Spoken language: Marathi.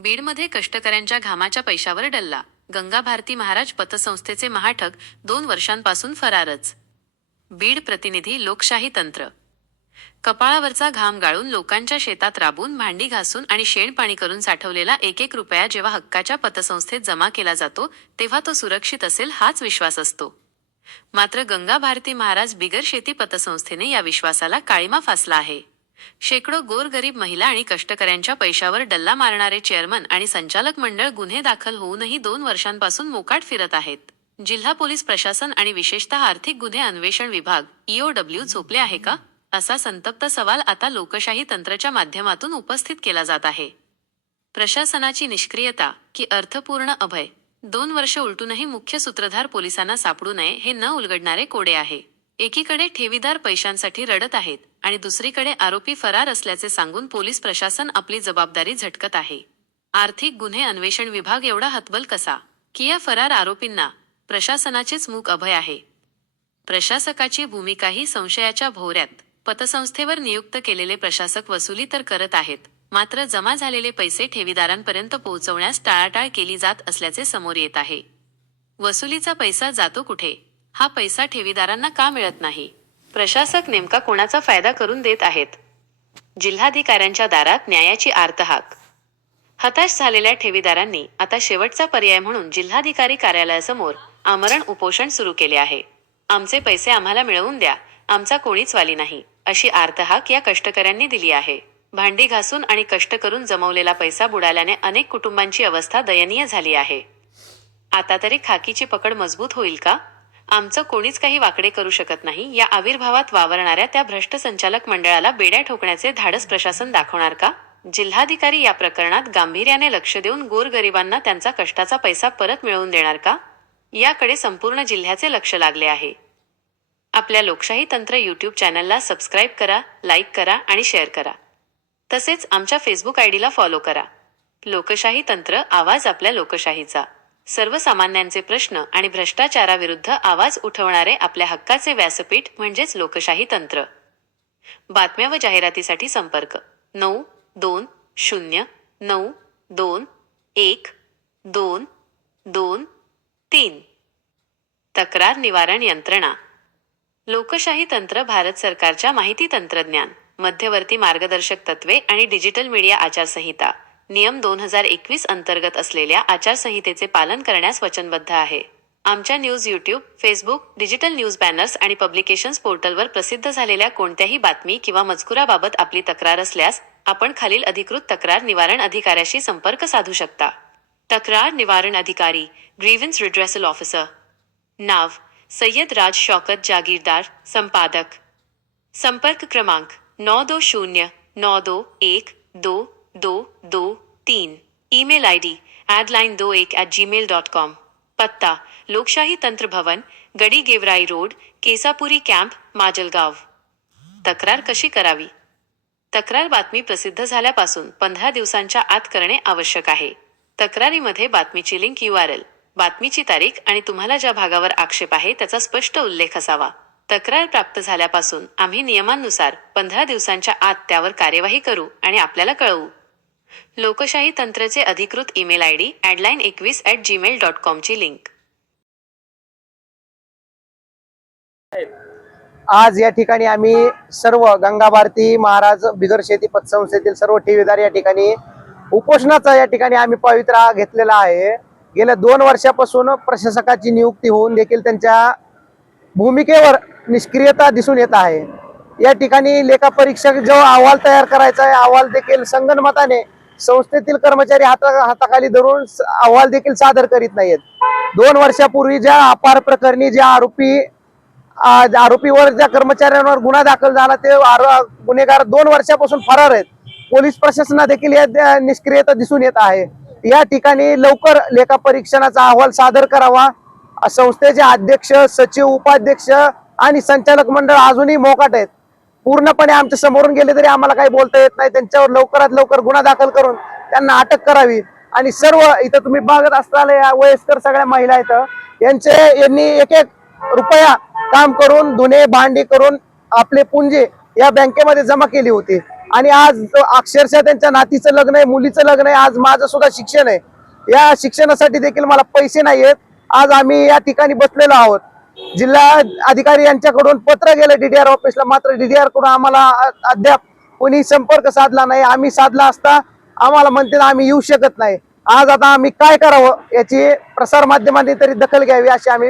बीडमध्ये कष्टकऱ्यांच्या घामाच्या पैशावर डल्ला. गंगा भारती महाराज पतसंस्थेचे महाठग 2 वर्षांपासून फरारच. बीड प्रतिनिधी. लोकशाही तंत्र. कपाळावरचा घाम गाळून लोकांच्या शेतात राबून भांडी घासून आणि शेणपाणी करून साठवलेला एक एक रुपया जेव्हा हक्काच्या पतसंस्थेत जमा केला जातो तेव्हा तो सुरक्षित असेल हाच विश्वास असतो. मात्र गंगा भारती महाराज बिगर शेती पतसंस्थेने या विश्वासाला काळिमा फासला आहे. शेकडो गोरगरीब महिला आणि कष्टकऱ्यांच्या पैशावर डल्ला मारणारे चेअरमन आणि संचालक मंडळ गुन्हे दाखल होऊनही 2 वर्षांपासून मोकाट फिरत आहेत. जिल्हा पोलीस प्रशासन आणि विशेषतः आर्थिक गुन्हे अन्वेषण विभाग EOW झोपले आहे का, असा संतप्त सवाल आता लोकशाही तंत्राच्या माध्यमातून उपस्थित केला जात आहे. प्रशासनाची निष्क्रियता की अर्थपूर्ण अभय? 2 वर्ष उलटूनही मुख्य सूत्रधार पोलिसांना सापडू नये हे न उलगडणारे कोडे आहे. एकीकडे ठेवीदार पैशांसाठी रडत आहेत आणि दुसरीकडे आरोपी फरार असल्याचे सांगून पोलीस प्रशासन आपली जबाबदारी झटकत आहे. आर्थिक गुन्हे अन्वेषण विभाग एवढा हतबल कसा की या फरार आरोपींना प्रशासनाचेच मूक अभय आहे? प्रशासकाची भूमिकाही संशयाच्या भोवऱ्यात. पतसंस्थेवर नियुक्त केलेले प्रशासक वसुली तर करत आहेत, मात्र जमा झालेले पैसे ठेवीदारांपर्यंत पोहोचवण्यास टाळाटाळ केली जात असल्याचे समोर येत आहे. वसुलीचा पैसा जातो कुठे? हा पैसा ठेवीदारांना का मिळत नाही? प्रशासक नेमका कोणाचा फायदा करून देत आहेत? जिल्हाधिकाऱ्यांच्या दारात न्यायाची आर्तहाक. हताश झालेल्या ठेवीदारांनी आता शेवटचा पर्याय म्हणून जिल्हाधिकारी कार्यालयासमोर आमरण उपोषण सुरू केले आहे. आमचे पैसे आम्हाला मिळवून द्या, आमचा कोणीच वाली नाही, अशी आर्तहाक या कष्टकऱ्यांनी दिली आहे. भांडी घासून आणि कष्ट करून जमवलेला पैसा बुडाल्याने अनेक कुटुंबांची अवस्था दयनीय झाली आहे. आता तरी खाकीची पकड मजबूत होईल का? आमचं कोणीच काही वाकडे करू शकत नाही या आविर्भावात वावरणाऱ्या त्या भ्रष्ट संचालक मंडळाला बेड्या ठोकण्याचे धाडस प्रशासन दाखवणार का? जिल्हाधिकारी या प्रकरणात गांभीर्याने लक्ष देऊन गोरगरिबांना त्यांचा कष्टाचा पैसा परत मिळवून देणार का, याकडे संपूर्ण जिल्ह्याचे लक्ष लागले आहे. आपल्या लोकशाही तंत्र YouTube चॅनलला सबस्क्राईब करा, लाईक करा आणि शेअर करा. तसेच आमच्या फेसबुक आयडीला फॉलो करा. लोकशाही तंत्र, आवाज आपल्या लोकशाहीचा. सर्वसामान्यांचे प्रश्न आणि भ्रष्टाचाराविरुद्ध आवाज उठवणारे आपल्या हक्काचे व्यासपीठ म्हणजेच लोकशाही तंत्र. बातम्या व जाहिरातीसाठी संपर्क 9209212223. तक्रार निवारण यंत्रणा. लोकशाही तंत्र भारत सरकारच्या माहिती तंत्रज्ञान, मध्यवर्ती मार्गदर्शक तत्त्वे आणि डिजिटल मीडिया आचारसंहिता नियम 2021 अंतर्गत असलेल्या आचारसंहितेचे पालन करण्यास वचनबद्ध आहे. आमच्या news YouTube, Facebook, digital news banners आणि पब्लिकेशन्स पोर्टलवर प्रसिद्ध झालेल्या कोणत्याही बातमी किंवा मजकुराबाबत आपली तक्रार असल्यास आपण खालील अधिकृत तक्रार निवारण अधिकाऱ्याशी संपर्क साधू शकता. तक्रार निवारण अधिकारी, ग्रीव्हन्स रिड्रेसल ऑफिसर. नाव सय्यद राज शौकत जागीरदार, संपादक. संपर्क क्रमांक 9209212223. Email ID adline21@gmail.com. पत्ता लोकशाही तंत्र भवन, गडी गेवराई रोड, केसापुरी कॅम्प, माजलगाव. तक्रार कशी करावी? तक्रार बातमी प्रसिद्ध झाल्यापासून 15 दिवसांच्या आत करणे आवश्यक आहे. तक्रारीमध्ये बातमीची लिंक, URL, बातमीची तारीख आणि तुम्हाला ज्या भागावर आक्षेप आहे त्याचा स्पष्ट उल्लेख असावा. तक्रार प्राप्त झाल्यापासून आम्ही नियमांनुसार 15 दिवसांच्या आत त्यावर कार्यवाही करू आणि आपल्याला कळवू. लोकशाही तंत्रचे अधिकृत ईमेल ID adline21@gmail.com ची लिंक. आज या ठिकाणी आम्ही सर्व गंगा भारती महाराज बिगर शेती पतसंस्थेतील सर्व ठेवीदार या ठिकाणी उपोषणाचा या ठिकाणी आम्ही पवित्रा घेतलेला आहे. गेल्या 2 वर्षापासून प्रशासकाची नियुक्ती होऊन देखील त्यांच्या भूमिकेवर निष्क्रियता दिसून येत आहे. या ठिकाणी लेखापरीक्षक जो अहवाल तयार करायचा आहे, अहवाल देखील संगनमताने संस्थेतील कर्मचारी हाताखाली धरून अहवाल देखील सादर करीत नाहीत. 2 वर्षापूर्वी ज्या अपार प्रकरणी ज्या आरोपीवर ज्या कर्मचाऱ्यांवर गुन्हा दाखल झाला ते गुन्हेगार 2 वर्षापासून फरार आहेत. पोलीस प्रशासना देखील या निष्क्रियता दिसून येत आहे. या ठिकाणी लवकर लेखापरीक्षणाचा अहवाल सादर करावा. संस्थेचे अध्यक्ष, सचिव, उपाध्यक्ष आणि संचालक मंडळ अजूनही मोकाट आहेत. पूर्णपणे आमच्या समोरून गेले तरी आम्हाला काही बोलता येत नाही. त्यांच्यावर लवकरात लवकर गुन्हा दाखल करून त्यांना अटक करावी. आणि सर्व इथं तुम्ही बघत असताना या वयस्कर सगळ्या महिला आहेत, यांनी एक एक रुपया काम करून, धुणे भांडी करून आपले पुंजे या बँकेमध्ये जमा केली होती. आणि आज अक्षरशः त्यांच्या नातीचं लग्न आहे, मुलीचं लग्न आहे, आज माझं सुद्धा शिक्षण आहे. या शिक्षणासाठी देखील मला पैसे नाही आहेत. आज आम्ही या ठिकाणी बसलेलो आहोत. जिल्हा अधिकारी यांच्याकडून पत्र गेलं डीडीआर ऑफिसला, मात्र डीडीआर कडून आम्हाला अद्याप कोणी संपर्क साधला नाही. आम्ही साधला असता आम्हाला म्हणते आम्ही येऊ शकत नाही. आज आता आम्ही काय करावं याची प्रसार माध्यमांनी तरी दखल घ्यावी अशी आम्ही